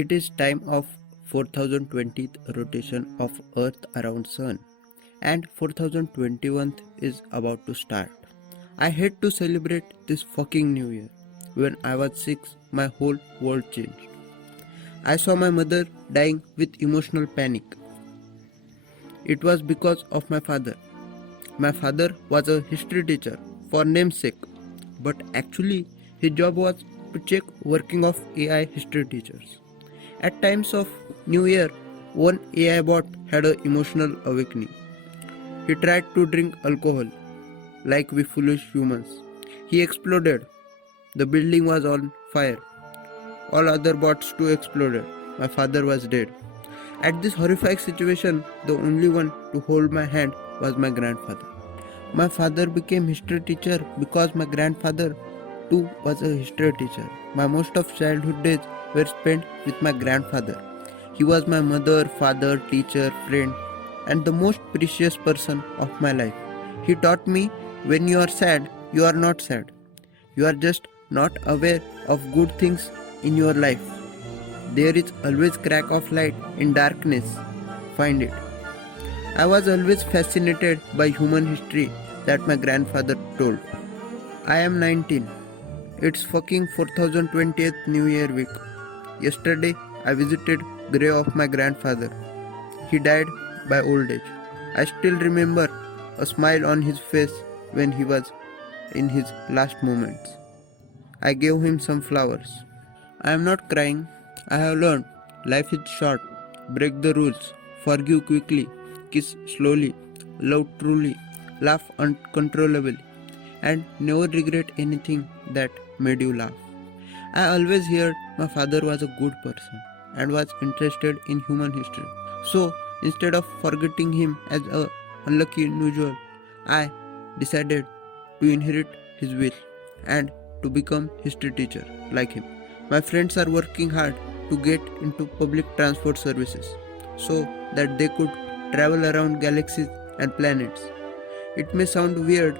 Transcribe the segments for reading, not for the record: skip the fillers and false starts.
It is time of 4020th rotation of Earth around Sun, and 4021th is about to start. I hate to celebrate this fucking new year. When I was 6, my whole world changed. I saw my mother dying with emotional panic. It was because of my father. My father was a history teacher for namesake, but actually his job was to check working of AI history teachers. At times of New Year, one AI bot had an emotional awakening. He tried to drink alcohol, like we foolish humans. He exploded. The building was on fire. All other bots too exploded. My father was dead. At this horrific situation, the only one to hold my hand was my grandfather. My father became history teacher because my grandfather too was a history teacher. My most of childhood days were spent with my grandfather. He was my mother, father, teacher, friend, and the most precious person of my life. He taught me when you are sad, you are not sad. You are just not aware of good things in your life. There is always crack of light in darkness. Find it. I was always fascinated by human history that my grandfather told. I am 19. It's fucking 4020th New Year week. Yesterday, I visited grave of my grandfather. He died by old age. I still remember a smile on his face when he was in his last moments. I gave him some flowers. I am not crying. I have learned life is short. Break the rules. Forgive quickly. Kiss slowly. Love truly. Laugh uncontrollably. And never regret anything that made you laugh. I always heard my father was a good person and was interested in human history. So instead of forgetting him as a unlucky individual, I decided to inherit his will and to become history teacher like him. My friends are working hard to get into public transport services so that they could travel around galaxies and planets. It may sound weird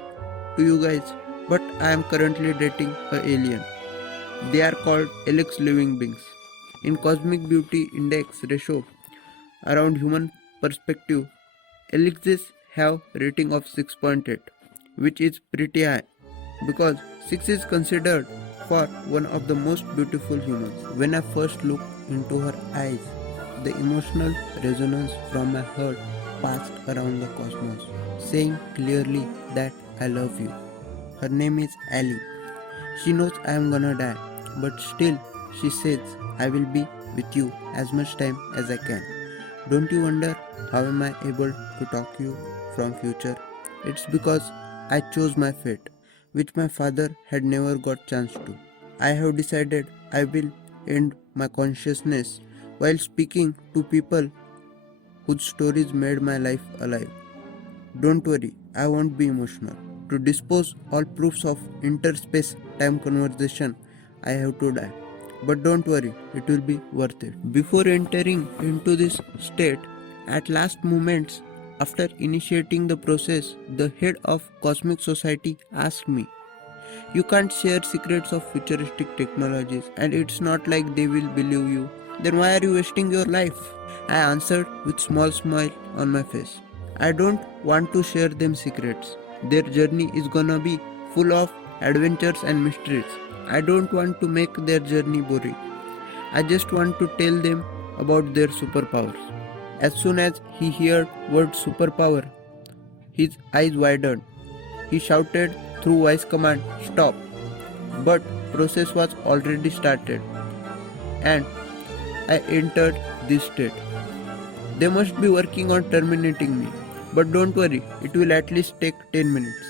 to you guys, but I am currently dating an alien. They are called LX living beings. In Cosmic Beauty Index ratio around human perspective, LXs have rating of 6.8, which is pretty high because 6 is considered for one of the most beautiful humans. When I first looked into her eyes, the emotional resonance from my heart passed around the cosmos, saying clearly that I love you. Her name is Ali. She knows I am gonna die, but still she says I will be with you as much time as I can. Don't you wonder how am I able to talk to you from future? It's because I chose my fate, which my father had never got chance to. I have decided I will end my consciousness while speaking to people whose stories made my life alive. Don't worry, I won't be emotional. To dispose all proofs of interspace time conversation, I have to die. But don't worry, it will be worth it. Before entering into this state, at last moments, after initiating the process, the head of Cosmic Society asked me, "You can't share secrets of futuristic technologies and it's not like they will believe you. Then why are you wasting your life?" I answered with small smile on my face. I don't want to share them secrets. Their journey is gonna be full of adventures and mysteries. I don't want to make their journey boring. I just want to tell them about their superpowers. As soon as he heard word superpower, his eyes widened. He shouted through voice command, "Stop!" But process was already started and I entered this state. They must be working on terminating me. But don't worry, it will at least take 10 minutes.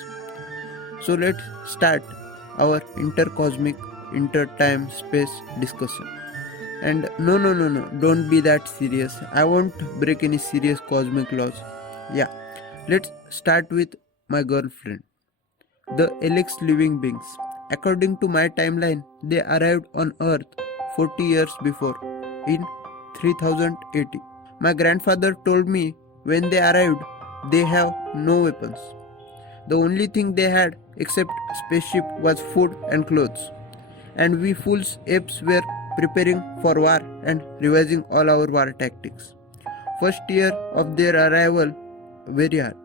So let's start our intercosmic, intertime, space discussion. And no, don't be that serious. I won't break any serious cosmic laws. Yeah, let's start with my girlfriend. The LX living beings. According to my timeline, they arrived on Earth 40 years before, in 3080. My grandfather told me when they arrived, they have no weapons. The only thing they had except spaceship was food and clothes. And we fools apes were preparing for war and revising all our war tactics. First year of their arrival, very hard.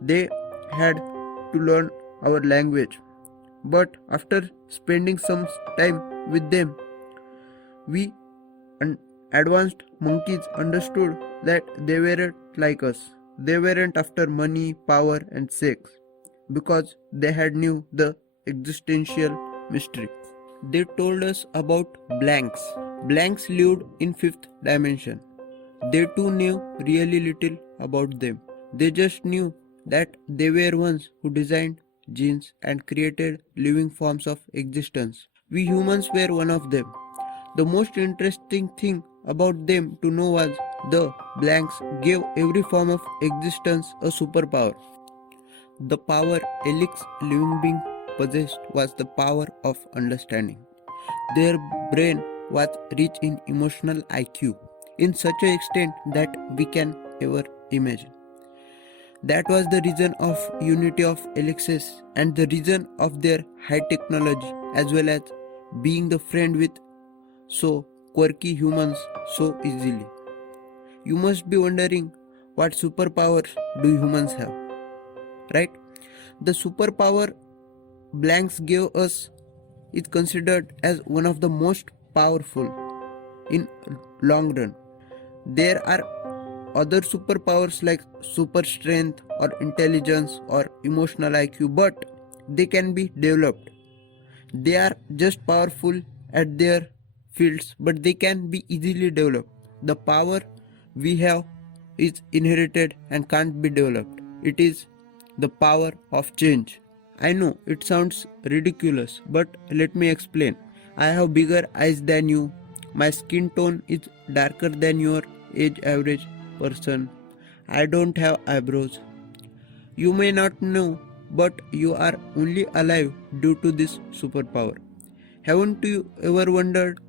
They had to learn our language. But after spending some time with them, we advanced monkeys understood that they weren't like us. They weren't after money, power and sex, because they had knew the existential mystery. They told us about blanks. Blanks lived in fifth dimension. They too knew really little about them. They just knew that they were ones who designed genes and created living forms of existence. We humans were one of them. The most interesting thing about them to know was the blanks gave every form of existence a superpower. The power Elix living being possessed was the power of understanding. Their brain was rich in emotional IQ in such an extent that we can ever imagine. That was the reason of unity of Elixes and the reason of their high technology, as well as being the friend with so quirky humans so easily. You must be wondering, what superpowers do humans have, right? The superpower blanks gave us is considered as one of the most powerful in long run. There are other superpowers like super strength or intelligence or emotional IQ, but they can be developed. They are just powerful at their fields, but they can be easily developed. The power we have is inherited and can't be developed. It is the power of change. I know it sounds ridiculous, but let me explain. I have bigger eyes than you. My skin tone is darker than your age average person. I don't have eyebrows. You may not know, but you are only alive due to this superpower. Haven't you ever wondered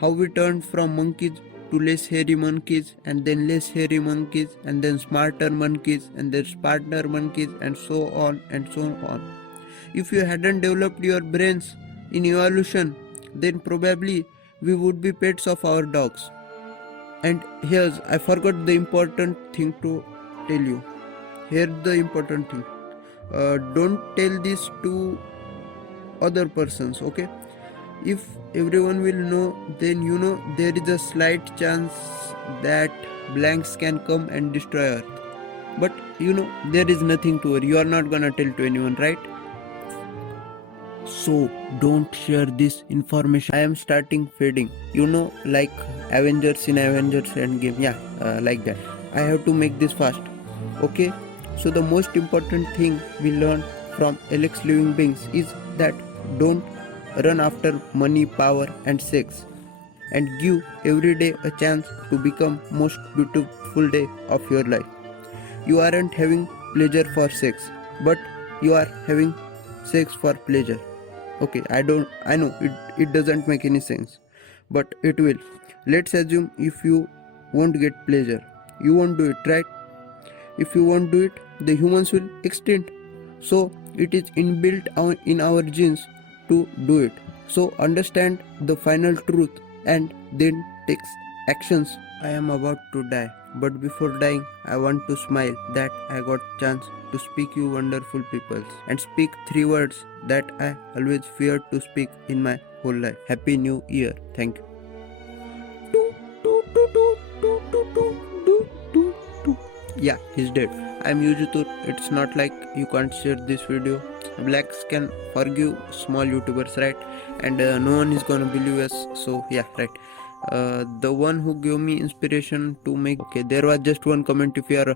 how we turned from monkeys to less hairy monkeys, and then less hairy monkeys, and then smarter monkeys, and then smarter monkeys, and so on and so on? If you hadn't developed your brains in evolution, then probably we would be pets of our dogs. And here's, I forgot the important thing to tell you. Here's the important thing. Don't tell this to other persons, okay? If everyone will know, then you know there is a slight chance that blanks can come and destroy Earth. But you know, there is nothing to worry. You are not gonna tell to anyone, right? So don't share this information. I am starting fading. You know, like Avengers in Avengers Endgame. Yeah, like that. I have to make this fast. Okay? So the most important thing we learn from Alex living beings is that don't run after money, power and sex, and give every day a chance to become most beautiful day of your life. You aren't having pleasure for sex, but you are having sex for pleasure. Okay, I know it doesn't make any sense, but it will. Let's assume if you won't get pleasure, you won't do it, right? If you won't do it, the humans will extinct. So it is inbuilt in our genes to do it. So understand the final truth and then take actions. I am about to die, but before dying, I want to smile that I got chance to speak you wonderful peoples and speak 3 words that I always feared to speak in my whole life. Happy New Year. Thank you. Yeah, he's dead. I am UJUTUR. It's not like you can't share this video. Blacks can forgive small YouTubers, right? And no one is gonna believe us. So yeah, right. The one who gave me inspiration to make, okay, there was just one comment. If you are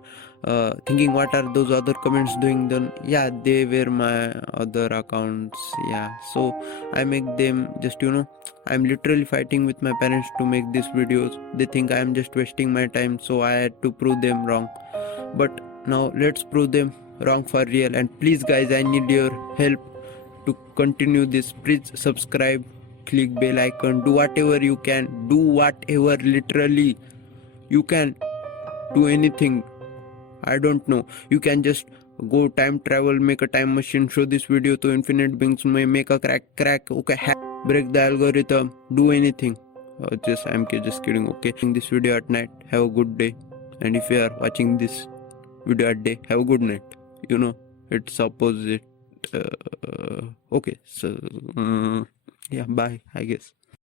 thinking what are those other comments doing, then yeah, they were my other accounts. Yeah, so I make them just, you know, I'm literally fighting with my parents to make these videos. They think I am just wasting my time, so I had to prove them wrong. But now let's prove them wrong for real. And please guys, I need your help to continue this. Please subscribe, click bell icon, do whatever you can, do whatever, literally you can do anything. I don't know, you can just go time travel, make a time machine, show this video to infinite beings, make a crack, okay. break the algorithm, do anything. I'm just kidding, okay? This video at night, have a good day. And if you are watching this video at day, have a good night. You know, it's opposite. Okay, so yeah, bye, I guess.